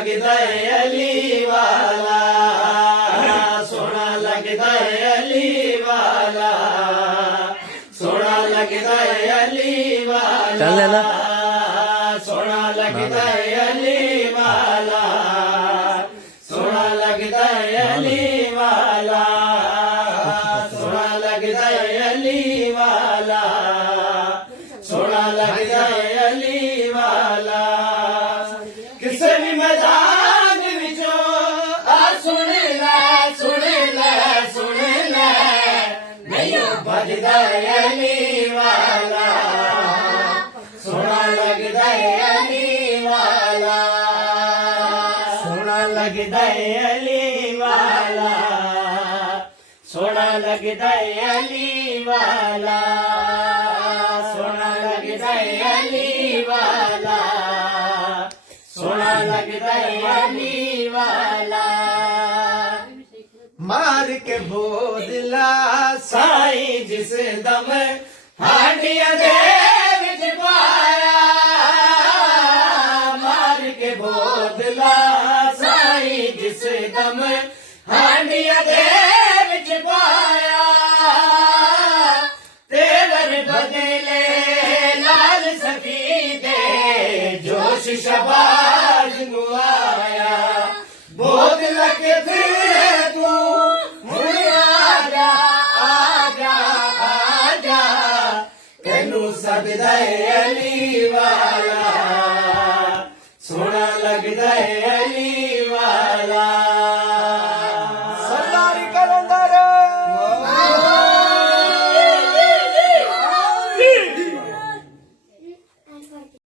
लगदा है अली वाला, सोहना लगदा है अली वाला, सोहना लगदा है अली वाला, ਚੱਲ ਲੈ ਲਾ सोहना लगदा है अली वाला, सोहना लगदा है अली वाला, सोहना लगदा है अली वाला, सोहना लगदा है अली वाला। किसे भी मैदान विचों आ सुन ले सुन ले सुन ले, नहीं भजदा है अली वाला, सोहना लगदा है अली वाला, सोहना लगदा है अली वाला, सोहना लगदा है अली वाला, सोहना लगदा है अली वाला, सोहना लगदा है अली वाला। मार के बोदला साई जिस दम हाडिया दे विच पाया, मार के बोदला साई जिस दम हाडिया दे विच पाया, तेवर बदले लाल सफी दे जोश शबा